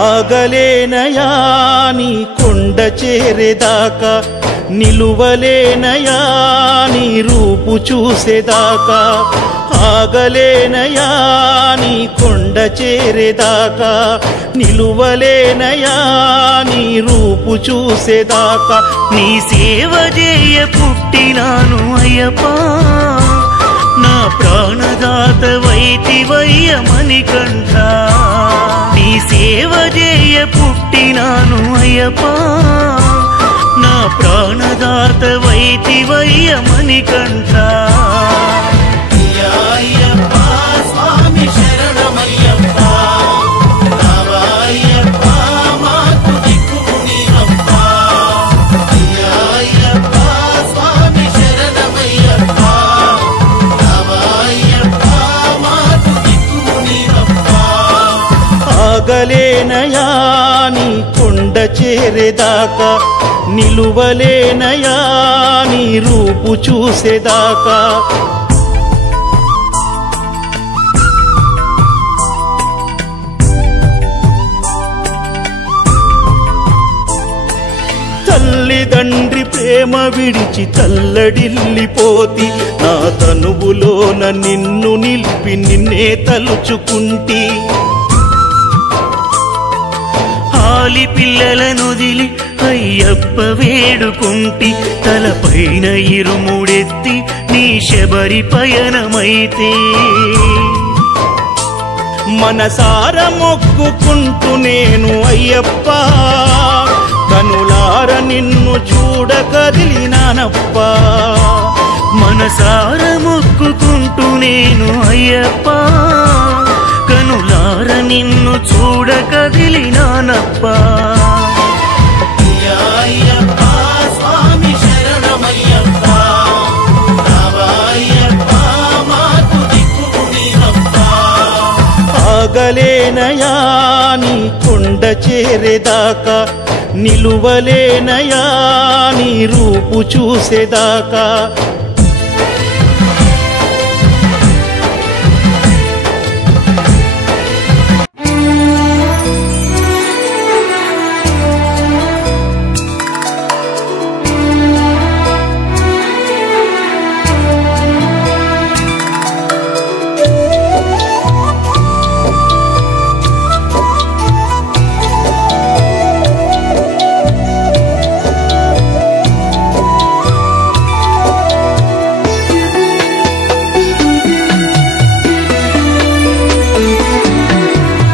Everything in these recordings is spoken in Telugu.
ఆగలేనయా నీ కొండ చేరేదాకా, నిలువలేనయా నీ రూపు చూసేదాకా. ఆగలేనయా నీ కొండ చేరేదాకా, నిలువలేనయా నీ రూపు చూసేదాకా. నీ సేవ చేయ పుట్టినాను అయ్యప్పా, నా ప్రాణదాత వైతివయ్య మణికంఠ. నీ సేవ చేయ పుట్టినాను అయ్యప్పా, నా ప్రాణదాత వైతివయ్య మణికంఠ. ఆగలేనయా నీ కొండ చేరేదాకా, నిలువలేనయా నీ రూపు చూసేదాకా. తల్లిదండ్రి ప్రేమ విడిచి తల్లడిల్లిపోతి, నా తనువులోన నిన్ను నిలిపి నిన్నే తలుచుకుంటి. ఆలి పిల్లలనొదిలి అయ్యప్ప వేడుకుంటి, తలపైన ఇరుముడెత్తి నీ శబరి పయనమైతే. మనసార మొక్కుకుంటూ నేను అయ్యప్ప, కనులార నిన్ను చూడ కదిలినానప్ప. మనసార మొక్కుకుంటూ నేను అయ్యప్ప, కనులార నిన్ను చూడ కదిలినానప్ప. ఆగలేనయా నీ కొండ చేరేదాకా, నిలువలేనయా నీ రూపు చూసేదాకా.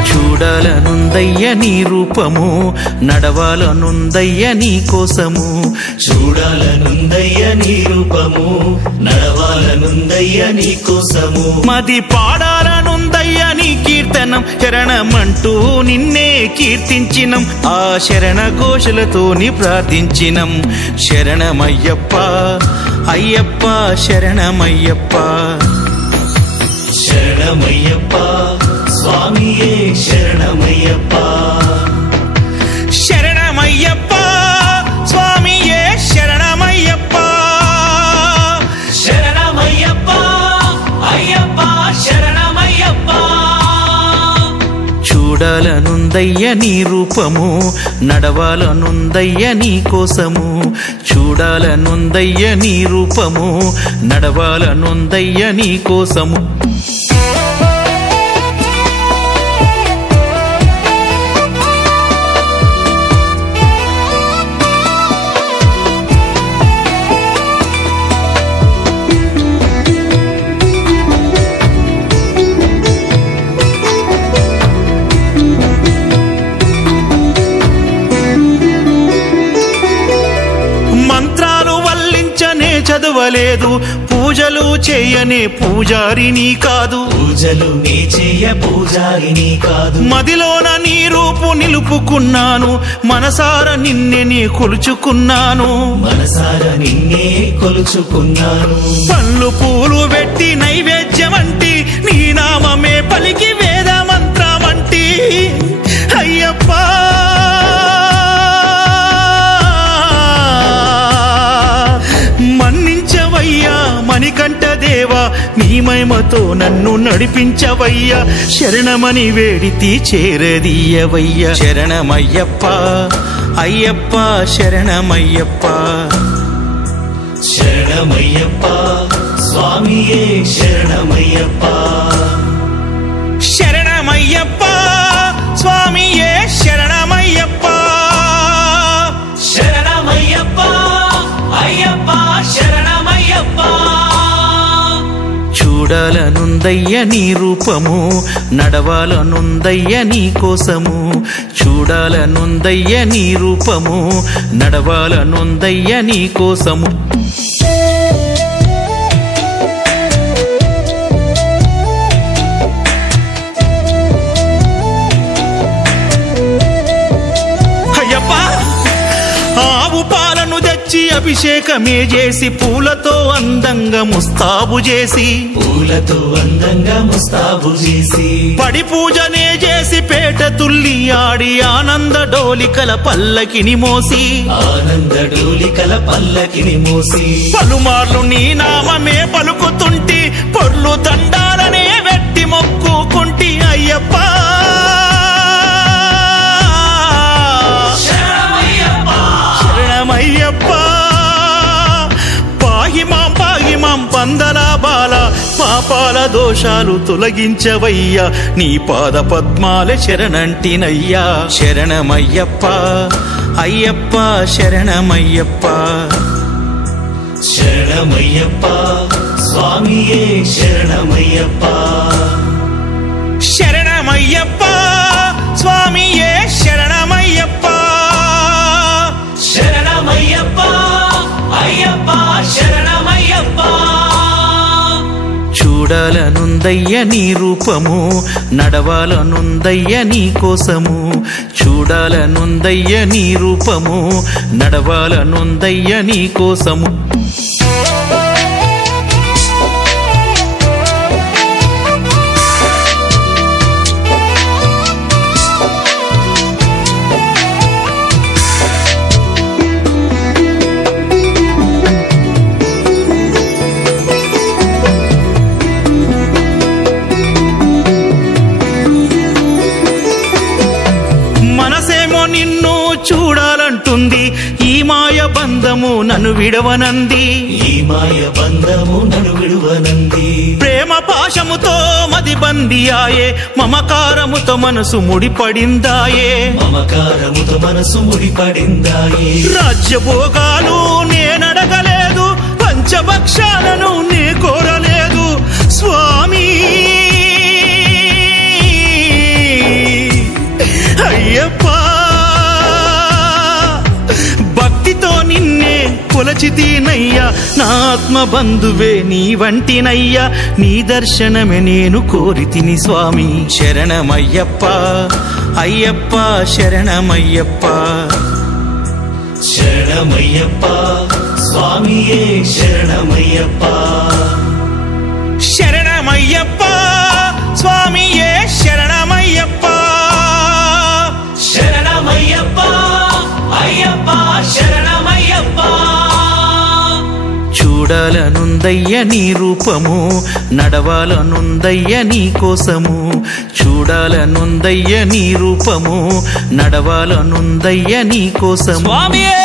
చూడాలనుందయ్య నీ రూపము, నడవాలనుందయ్య నీ కోసము. చూడాలనుందయ్య నీ రూపము, నడవాలనుందయ్య నీ కోసము. మది పాడాలనుందయ్య నీ కీర్తనం, శరణమంటూ నిన్నే కీర్తించినం. ఆ శరణ ఘోషలతోని ప్రార్థించినం. శరణమయ్యప్ప అయ్యప్ప శరణమయ్యప్ప. శరణమయ్యప్ప స్వామియే శరణమయ్యప్ప. శరణమయ్యప్ప స్వామియే శరణమయ్యప్ప. శరణమయ్యప్ప అయ్యప్ప శరణమయ్యప్ప. చూడాలనుందయ్య నీ రూపము, నడవాలనుందయ్య నీ కోసము. చూడాలనుందయ్య నీ రూపము, నడవాలనుందయ్య నీ కోసము. చదవలేదు, పూజలు చేయనే పూజారిని కాదు. పూజలు నీ చేయ పూజారిని కాదు. మదిలోన నీ రూపు నిలుపుకున్నాను, మనసార నిన్నే నీ కొలుచుకున్నాను. మనసార నిన్నే కొలుచుకున్నాను. పళ్ళు పూలు పెట్టి నైవేద్యమంటి, నీ నామమే పలికి వేద మంత్రమంటి. అయ్యప్ప మన్నించవయ్యా మణికంఠ దేవా, నీ మహిమతో నన్ను నడిపించవయ్యా శరణమని వేడితి చేరదీయవయ్యా శరణమయ్యప్ప అయ్యప్ప శరణమయ్యప్ప శరణమయ్యప్ప స్వామియే శరణమయ్యప్ప శరణమయ్యప్ప స్వామియే శరణమయ్యప్ప శరణమయ్యప్ప అయ్యప్ప శరణమయ్యప్ప చూడాలనుందయ్య నీ రూపము నడవాలనుందయ్య నీ కోసము చూడాలనుందయ్య నీ రూపము నడవాలనుందయ్య నీ కోసము అభిషేకమే చేసి పూలతో అందంగా ముస్తాబు చేసి పడి పూజనే చేసి పేట తుల్లి ఆడి ఆనంద డోలికల పల్లకిని మోసి పలుమార్లు నీ నామమే పలుకుతుంటి పొర్లు దండాలనే వెట్టి మొక్కుకుంటి అయ్యప్ప శరణమయ్యప్ప పాహిమాం పందల బాల పాపాల దోషాలు తొలగించవయ్యా నీ పాద పద్మాల శరణంటినయ్యా శరణమయ్యప్ప అయ్యప్ప శరణమయ్యప్ప శరణమయ్యప్ప స్వామియే శరణమయ్యప్ప శరణమయ్యప్ప స్వామియే శరణమయ్యప్ప శరణమయ్యప్ప అయ్యప్ప శరణమయ్యప్ప చూడాలనుందయ్య నీ రూపము నడవాలనుందయ్య నీ కోసము చూడాలనుందయ్య నీ రూపము నడవాలనుందయ్య నీ కోసము చూడాలంటుంది ఈ మాయ బంధము నన్ను విడవనంది ప్రేమ పాశముతో మది బందియాయే మమకారముతో మనసు ముడిపడిందాయే రాజ్యభోగాలు నేనడగలేదు పంచభక్షాలను నే కోరలేదు స్వామి అయ్యప్ప భక్తితో నిన్నే కొలచితీనయ్యా నా ఆత్మ బంధువే నీ వంటినయ్యా నీ దర్శనమే నేను కోరితిని స్వామి శరణమయ్యప్ప అయ్యప్ప శరణమయ్యప్ప శరణమయ్యప్ప స్వామియే శరణమయ్యప్ప శరణమయ్యప్ప స్వామియే శరణమయ్యప్ప శరణమయ్యప్ప అయ్యప్ప శరణమయ్యప్ప చూడాలనుందయ్య నీ రూపము నడవాలనుందయ్య నీ కోసము చూడాలనుందయ్య నీ రూపము నడవాలనుందయ్య నీ కోసము స్వామియే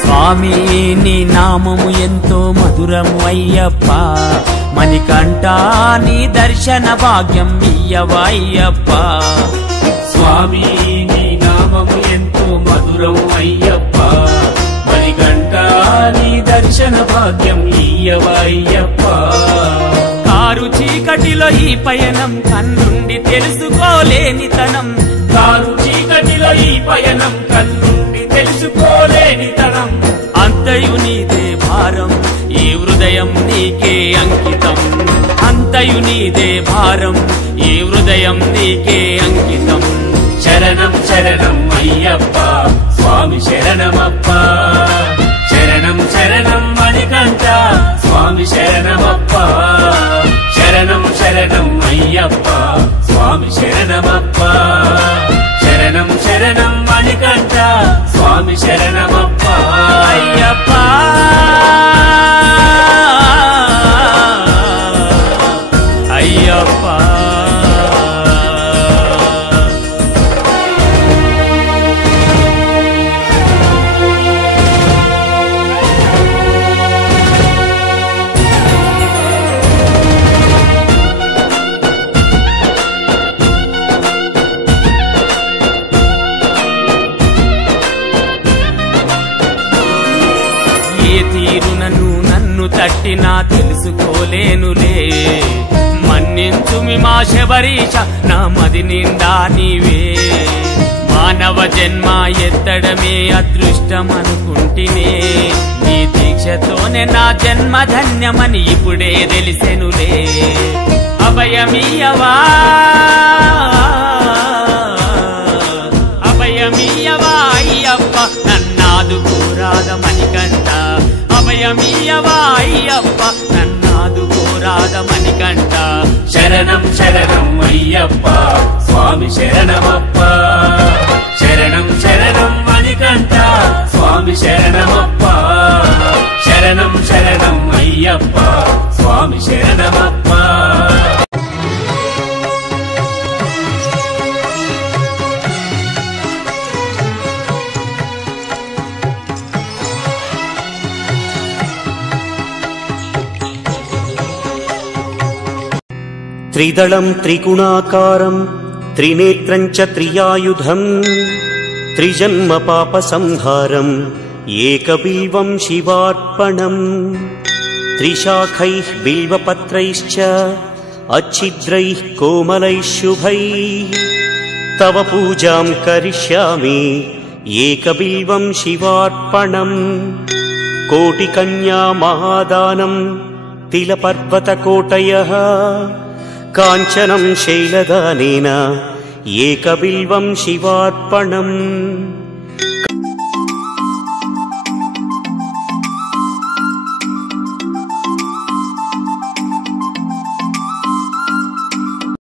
స్వామి నీ నామము ఎంతో మధురము అయ్యప్ప మణికంఠ నీ దర్శన భాగ్యం ఇయ్యవయ్యప్ప స్వామి నీ నామము ఎంతో మధురము అయ్యప్ప మణికంఠ నీ దర్శన భాగ్యం ఇయ్యవయ్యప్ప కారు చీకటిలో ఈ పయనం కన్నుండి తెలుసుకోలేనితనం కారు చీకటిలో ఈ పయనం కన్నుండి తెలుసుకోలేనితనం అంతయు నీదే భారం ఈ హృదయం నీకే అంకితం అంతయు నీదే భారం ఈ హృదయం నీకే అంకితం. శరణం శరణం అయ్యప్ప స్వామి శరణమప్ప. శరణం శరణం మణికంఠ స్వామి శరణమప్ప. శరణం శరణం అయ్యప్ప స్వామి శరణమప్ప. శరణం శరణం మణికంఠ స్వామి శరణమప్ప. అయ్యప్ప అయ్యప్ప నన్ను తట్టినా తెలుసుకోలేనులే. మన్నించుమి మా శబరీష నా మది నిండా నీవే. మానవ జన్మ ఎత్తడమే అదృష్టం అనుకుంటినే. నీ దీక్షతోనే నా జన్మ ధన్యమని ఇప్పుడే తెలిసెనులే. అభయమీయవా అభయమీయవా అయ్యప్ప నన్నాదుకోరాద మణికంఠ. అభయమీయవా అయ్యప్ప నన్నాదుకోరాద మణికంఠ. శరణం శరణం అయ్యప్ప స్వామి శరణమప్ప. శరణం శరణం మణికంఠ స్వామి శరణమప్ప. శరణం శరణం అయ్యప్ప స్వామి శరణమప్ప. త్రిదళం త్రిగుణాకారం త్రినేత్రం చ త్రియాయుధం త్రిజన్మ పాప సంహారం ఏకబిల్వం శివార్పణం. త్రిశాఖైః బిల్వపత్రైశ్చ अच्छिद्रैः कोमलैः शुभैः तव पूजां करिष्यामि एकबिल्वं शिवार्पणम् कोटिकन्या महादानं तिलपर्वतकोटयः काञ्चनं शैलदानेन एकबिल्वं शिवार्पणम्